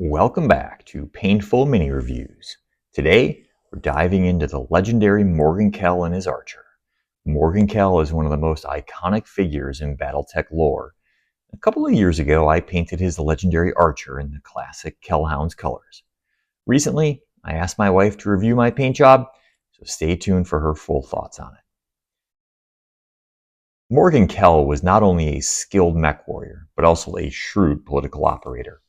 Welcome back to Painful Mini Reviews. Today, we're diving into the legendary Morgan Kell and his archer. Morgan Kell is one of the most iconic figures in Battletech lore. A couple of years ago, I painted his legendary archer in the classic Kellhounds colors. Recently, I asked my wife to review my paint job, so stay tuned for her full thoughts on it. Morgan Kell was not only a skilled mech warrior, but also a shrewd political operator.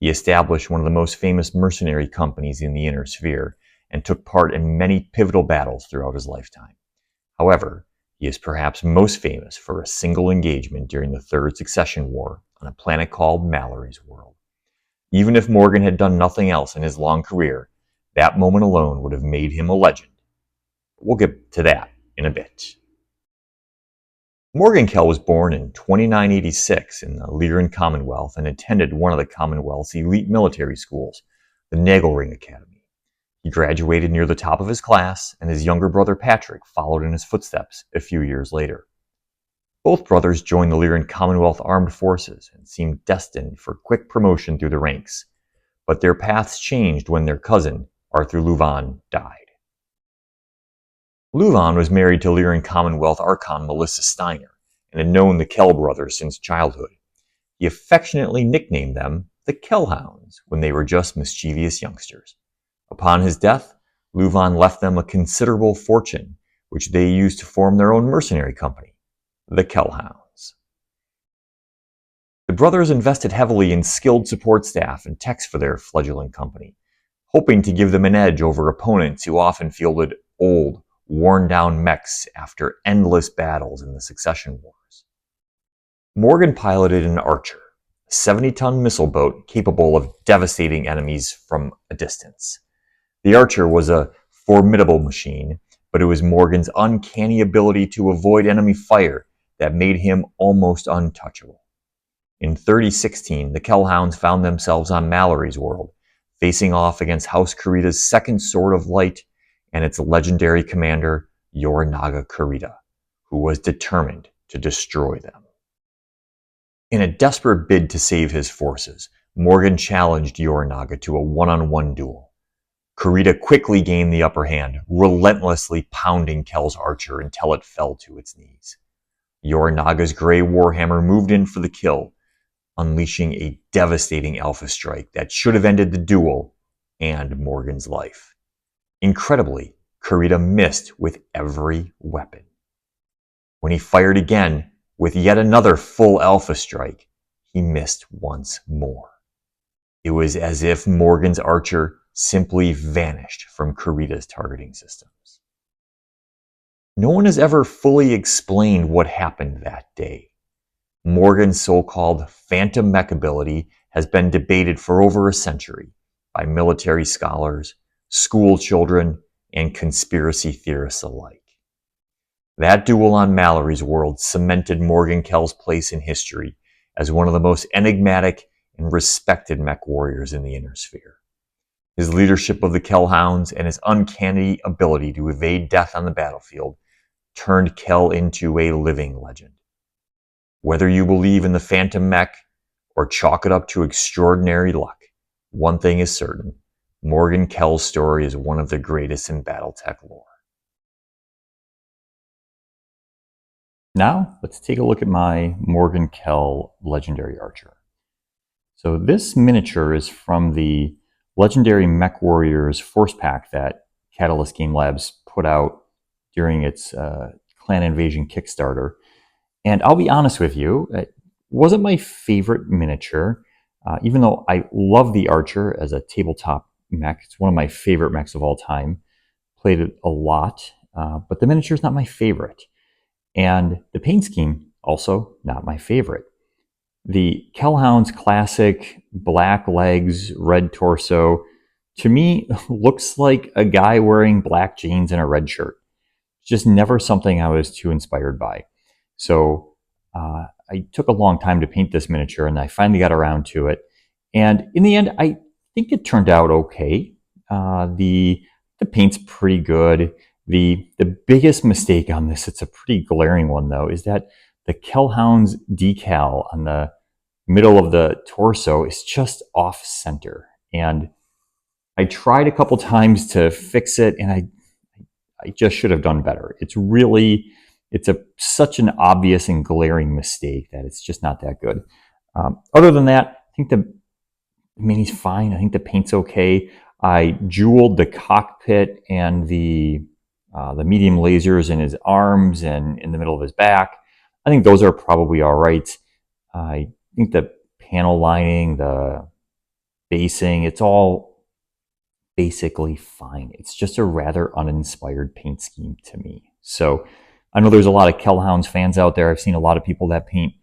He established one of the most famous mercenary companies in the Inner Sphere and took part in many pivotal battles throughout his lifetime. However, he is perhaps most famous for a single engagement during the Third Succession War on a planet called Mallory's World. Even if Morgan had done nothing else in his long career, that moment alone would have made him a legend. We'll get to that in a bit. Morgan Kell was born in 2986 in the Lyran Commonwealth and attended one of the Commonwealth's elite military schools, the Nagelring Academy. He graduated near the top of his class, and his younger brother Patrick followed in his footsteps a few years later. Both brothers joined the Lyran Commonwealth Armed Forces and seemed destined for quick promotion through the ranks, but their paths changed when their cousin, Arthur Louvain, died. Louvain was married to Lyran Commonwealth Archon Melissa Steiner and had known the Kell brothers since childhood. He affectionately nicknamed them the Kellhounds when they were just mischievous youngsters. Upon his death, Louvain left them a considerable fortune, which they used to form their own mercenary company, the Kellhounds. The brothers invested heavily in skilled support staff and techs for their fledgling company, hoping to give them an edge over opponents who often fielded old, worn-down mechs after endless battles in the Succession Wars. Morgan piloted an Archer, a 70-ton missile boat capable of devastating enemies from a distance. The Archer was a formidable machine, but it was Morgan's uncanny ability to avoid enemy fire that made him almost untouchable. In 3016, the Kellhounds found themselves on Mallory's World, facing off against House Kurita's second Sword of Light and its legendary commander, Yorinaga Kurita, who was determined to destroy them. In a desperate bid to save his forces, Morgan challenged Yorinaga to a one-on-one duel. Kurita quickly gained the upper hand, relentlessly pounding Kell's archer until it fell to its knees. Yorinaga's gray warhammer moved in for the kill, unleashing a devastating alpha strike that should have ended the duel and Morgan's life. Incredibly, Kurita missed with every weapon. When he fired again with yet another full alpha strike, he missed once more. It was as if Morgan's archer simply vanished from Kurita's targeting systems. No one has ever fully explained what happened that day. Morgan's so-called phantom mech ability has been debated for over a century by military scholars, school children, and conspiracy theorists alike. That duel on Mallory's World cemented Morgan Kell's place in history as one of the most enigmatic and respected mech warriors in the Inner Sphere. His leadership of the Kellhounds and his uncanny ability to evade death on the battlefield turned Kell into a living legend. Whether you believe in the phantom mech or chalk it up to extraordinary luck, one thing is certain: Morgan Kell's story is one of the greatest in Battletech lore. Now, let's take a look at my Morgan Kell Legendary Archer. So this miniature is from the Legendary Mech Warriors Force Pack that Catalyst Game Labs put out during its Clan Invasion Kickstarter. And I'll be honest with you, it wasn't my favorite miniature, even though I love the Archer as a tabletop mech. It's one of my favorite mechs of all time. Played it a lot, but the miniature is not my favorite. And the paint scheme, also not my favorite. The Kellhound's classic black legs, red torso, to me looks like a guy wearing black jeans and a red shirt. Just never something I was too inspired by. So I took a long time to paint this miniature, and I finally got around to it. And in the end, I think it turned out okay. The paint's pretty good. The biggest mistake on this, it's a pretty glaring one though, is that the Kellhound's decal on middle of the torso is just off center. And I tried a couple times to fix it, and I just should have done better. It's such an obvious and glaring mistake that it's just not that good. Other than that, I think the Mini's fine. I think the paint's okay. I jeweled the cockpit and the medium lasers in his arms and in the middle of his back. I think those are probably all right. I think the panel lining, the basing, it's all basically fine. It's just a rather uninspired paint scheme to me. So I know there's a lot of Kellhounds fans out there. I've seen a lot of people that paint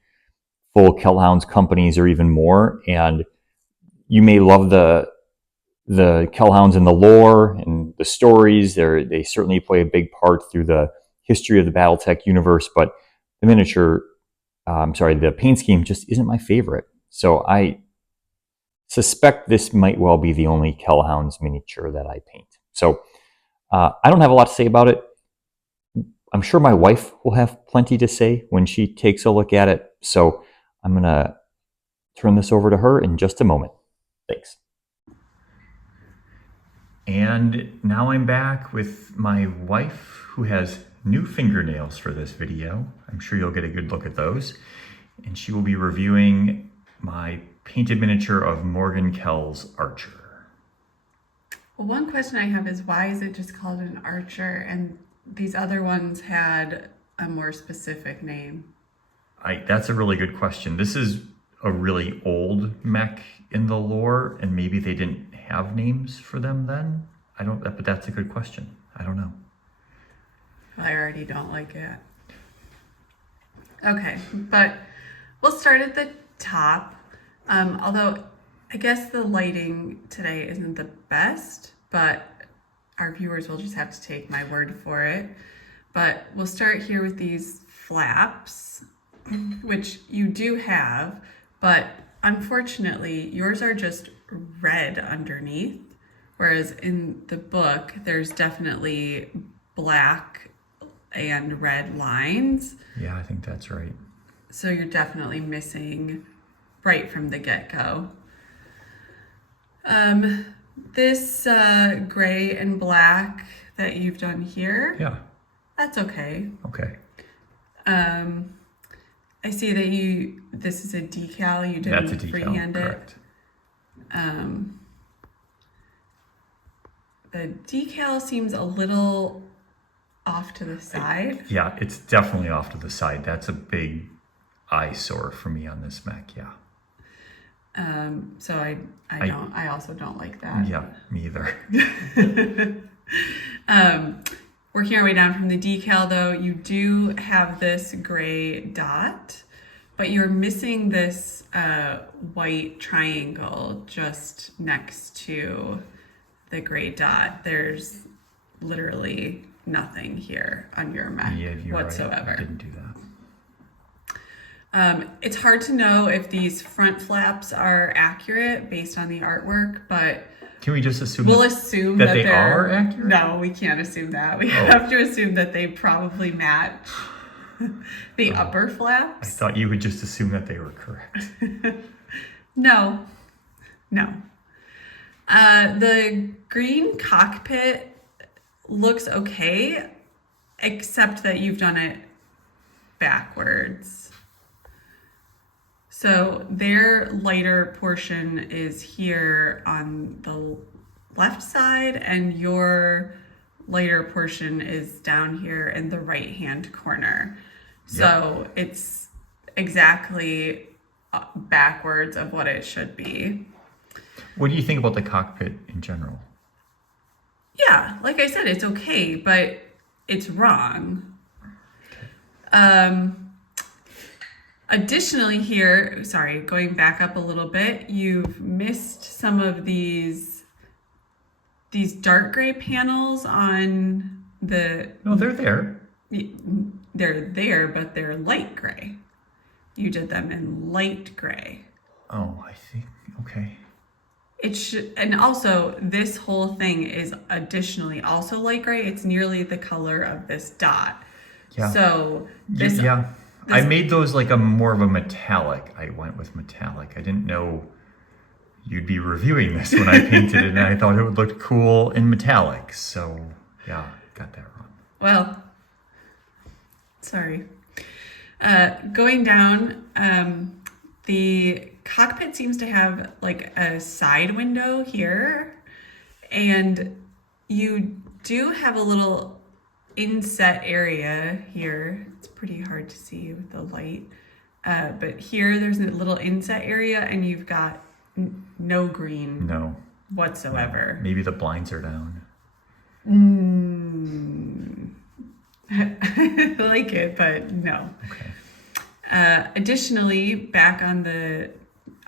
full Kellhounds companies or even more, and you may love the Kellhounds and the lore and the stories. They certainly play a big part through the history of the Battletech universe, but the paint scheme just isn't my favorite. So I suspect this might well be the only Kellhounds miniature that I paint. So I don't have a lot to say about it. I'm sure my wife will have plenty to say when she takes a look at it. So I'm going to turn this over to her in just a moment. Thanks. And now I'm back with my wife, who has new fingernails for this video. I'm sure you'll get a good look at those. And she will be reviewing my painted miniature of Morgan Kell's Archer. Well, one question I have is, why is it just called an Archer and these other ones had a more specific name? That's a really good question. This is a really old mech in the lore, and maybe they didn't have names for them then. But that's a good question. I don't know. I already don't like it. Okay, but we'll start at the top. Although I guess the lighting today isn't the best, but our viewers will just have to take my word for it. But we'll start here with these flaps, which you do have, but unfortunately yours are just red underneath, whereas in the book there's definitely black and red lines. Yeah, I think that's right. So you're definitely missing right from the get-go. This gray and black that you've done here, yeah, that's okay. Okay. I see that this is a decal, you didn't That's a decal, freehand correct. it. The decal seems a little off to the side. Yeah, it's definitely off to the side. That's a big eyesore for me on this mech, yeah. So I also don't like that. Yeah, me either. Working our way down from the decal though, you do have this gray dot, but you're missing this white triangle just next to the gray dot. There's literally nothing here on your mech whatsoever. Right. I didn't do that. It's hard to know if these front flaps are accurate based on the artwork, but can we just assume assume that they are accurate? No, we can't assume that. We have to assume that they probably match the upper flaps. I thought you would just assume that they were correct. No. The green cockpit looks okay, except that you've done it backwards. So their lighter portion is here on the left side, and your lighter portion is down here in the right-hand corner. So it's exactly backwards of what it should be. What do you think about the cockpit in general? Yeah, like I said, it's okay, but it's wrong. Additionally here, going back up a little bit, you've missed some of these dark gray panels on the... No, they're there. They're there, but they're light gray. You did them in light gray. Oh, I see. Okay. It should, and also this whole thing is additionally also light gray. It's nearly the color of this dot. Yeah. So this... Yeah. I made those like a more of a metallic. I went with metallic. I didn't know you'd be reviewing this when I painted it, and I thought it would look cool in metallic. So yeah, got that wrong. Well, sorry. Going down, the cockpit seems to have like a side window here, and you do have a little inset area here. It's pretty hard to see with the light, but here there's a little inset area, and you've got no green whatsoever. Maybe the blinds are down. I like it, but no. Okay. Additionally, back on the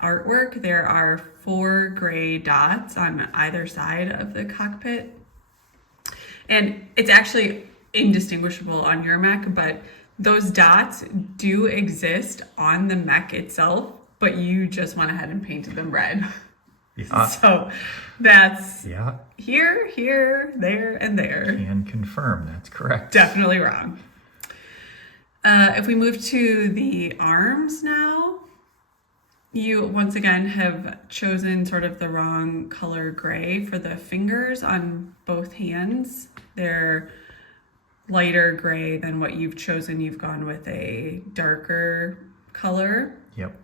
artwork, there are 4 gray dots on either side of the cockpit. And it's actually indistinguishable on your mech, but those dots do exist on the mech itself, but you just went ahead and painted them red. Yeah. So that's Yeah. here, there, and there. Can confirm that's correct. Definitely wrong. If we move to the arms now, you once again have chosen sort of the wrong color gray for the fingers on both hands. They're lighter gray than what you've chosen. You've gone with a darker color. Yep.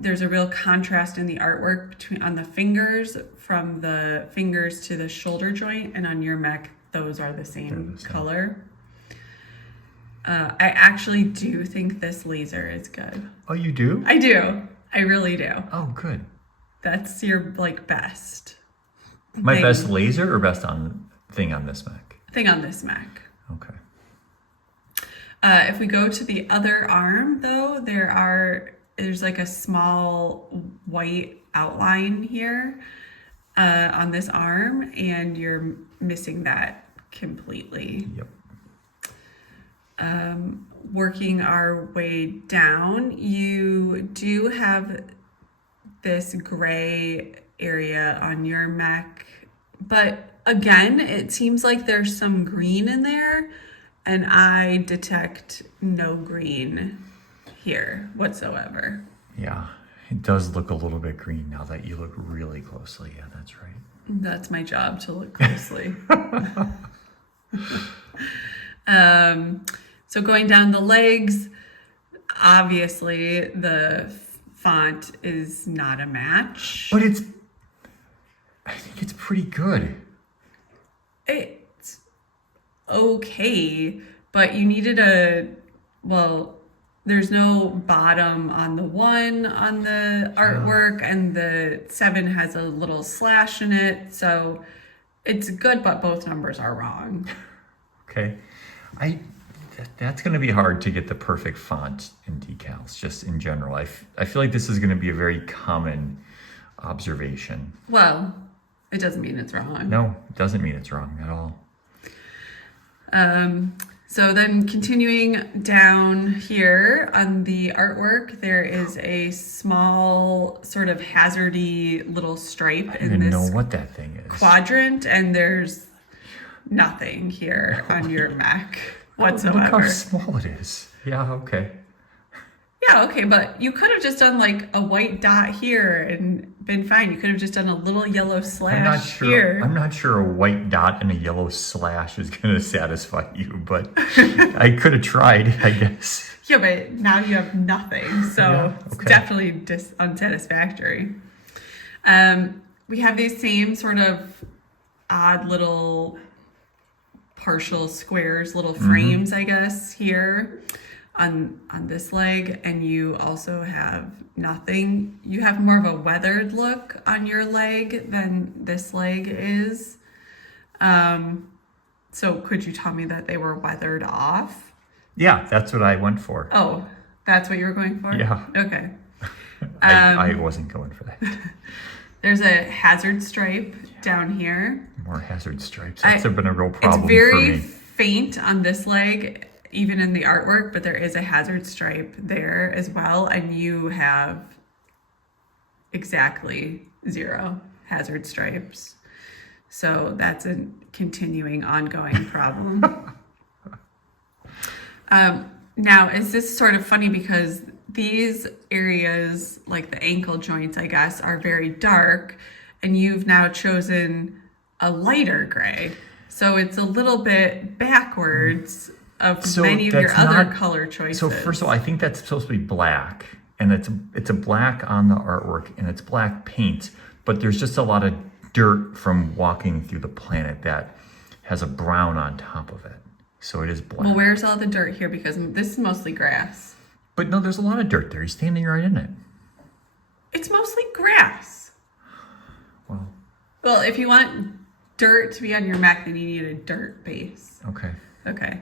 There's a real contrast in the artwork between on the fingers, from the fingers to the shoulder joint, and on your mech, those are the same color. I actually do think this laser is good. Oh, you do? I do. I really do. Oh, good. That's your like best. My best laser or best thing on this mech? Thing on this mech. Okay. If we go to the other arm, though, there's like a small white outline here on this arm, and you're missing that completely. Yep. Working our way down, you do have this gray area on your mech, but again, it seems like there's some green in there, and I detect no green here whatsoever. Yeah, it does look a little bit green now that you look really closely. Yeah, that's right. That's my job, to look closely. So going down the legs, obviously the font is not a match. But I think it's pretty good. It's okay, but you needed there's no bottom on the 1 on the artwork, and the 7 has a little slash in it, so it's good, but both numbers are wrong. Okay. That's going to be hard to get the perfect font in decals, just in general. I feel like this is going to be a very common observation. Well, it doesn't mean it's wrong. No, it doesn't mean it's wrong at all. So then continuing down here on the artwork, there is a small sort of hazardy little stripe in this know what that thing is. quadrant, and there's nothing here on your mech whatsoever. Look how small it is. Yeah, okay. Yeah, okay, but you could have just done like a white dot here and been fine. You could have just done a little yellow slash here. I'm not sure a white dot and a yellow slash is going to satisfy you, but I could have tried, I guess. Yeah, but now you have nothing, so it's definitely unsatisfactory. We have these same sort of odd little partial squares, little frames, I guess, here on this leg, and you also have nothing. You have more of a weathered look on your leg than this leg is. So could you tell me that they were weathered off? Yeah, that's what I went for. Oh, that's what you were going for? Yeah. Okay. I wasn't going for that. There's a hazard stripe down here. More hazard stripes. That's been a real problem for me. It's very for me. faint on this leg, even in the artwork, but there is a hazard stripe there as well, and you have exactly 0 hazard stripes. So that's a continuing, ongoing problem. Now, is this sort of funny because these areas, like the ankle joints, I guess, are very dark, and you've now chosen a lighter gray. So it's a little bit backwards of many of your other color choices. So first of all, I think that's supposed to be black, and it's a black on the artwork, and it's black paint, but there's just a lot of dirt from walking through the planet that has a brown on top of it. So it is black. Well, where's all the dirt here? Because this is mostly grass. But no, there's a lot of dirt there. You're standing right in it. It's mostly grass. Well, if you want dirt to be on your Mac, then you need a dirt base. Okay. Okay.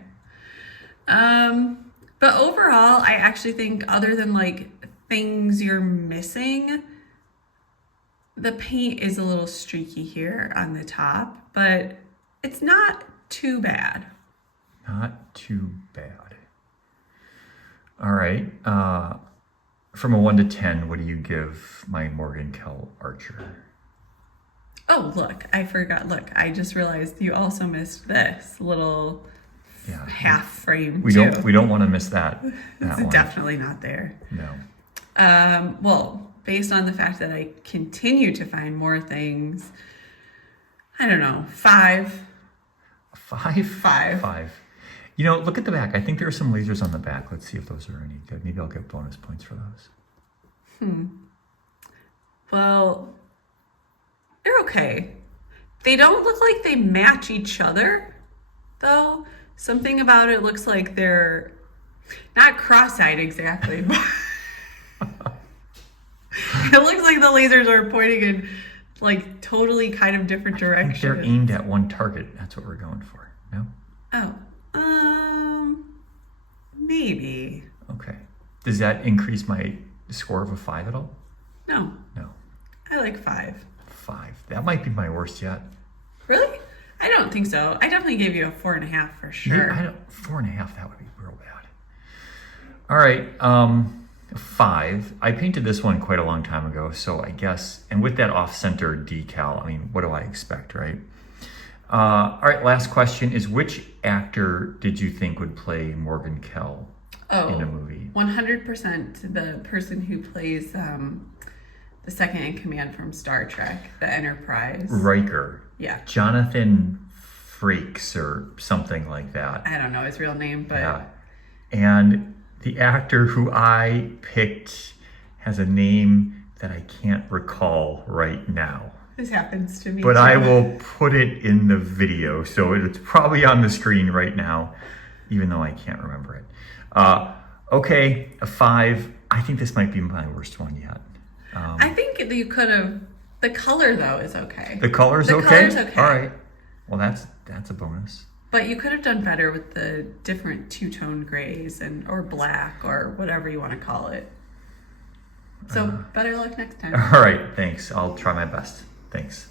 But overall, I actually think other than like things you're missing, the paint is a little streaky here on the top, but it's not too bad. Not too bad. All right. From a 1 to 10, what do you give my Morgan Kell Archer? Oh, look, I forgot. Look, I just realized you also missed this little half frame We don't want to miss that. It's one. definitely not there. No. Well, based on the fact that I continue to find more things, I don't know, 5. 5? 5. 5. You know, look at the back. I think there are some lasers on the back. Let's see if those are any good. Maybe I'll get bonus points for those. Well, they're okay. They don't look like they match each other, though. Something about it looks like they're not cross-eyed exactly, but it looks like the lasers are pointing in like totally kind of different directions. They're aimed at one target. That's what we're going for. No? Oh, maybe. Okay. Does that increase my score of a 5 at all? No, No. I like 5. 5. That might be my worst yet. Really? I don't think so. I definitely gave you a 4.5 for sure. Yeah, 4.5, that would be real bad. All right, 5. I painted this one quite a long time ago, so I guess, and with that off-center decal, I mean, what do I expect, right? All right, last question is, which actor did you think would play Morgan Kell in a movie? 100% the person who plays the second in command from Star Trek, the Enterprise. Riker. Yeah. Jonathan Frakes or something like that. I don't know his real name, but... Yeah. And the actor who I picked has a name that I can't recall right now. This happens to me But too. I will put it in the video, so it's probably on the screen right now, even though I can't remember it. Okay, a 5. I think this might be my worst one yet. I think that you could have... The color, though, is okay. The color's The okay? color's okay. All right. Well, that's a bonus. But you could have done better with the different two-tone grays or black or whatever you want to call it. So better luck next time. All right, thanks. I'll try my best. Thanks.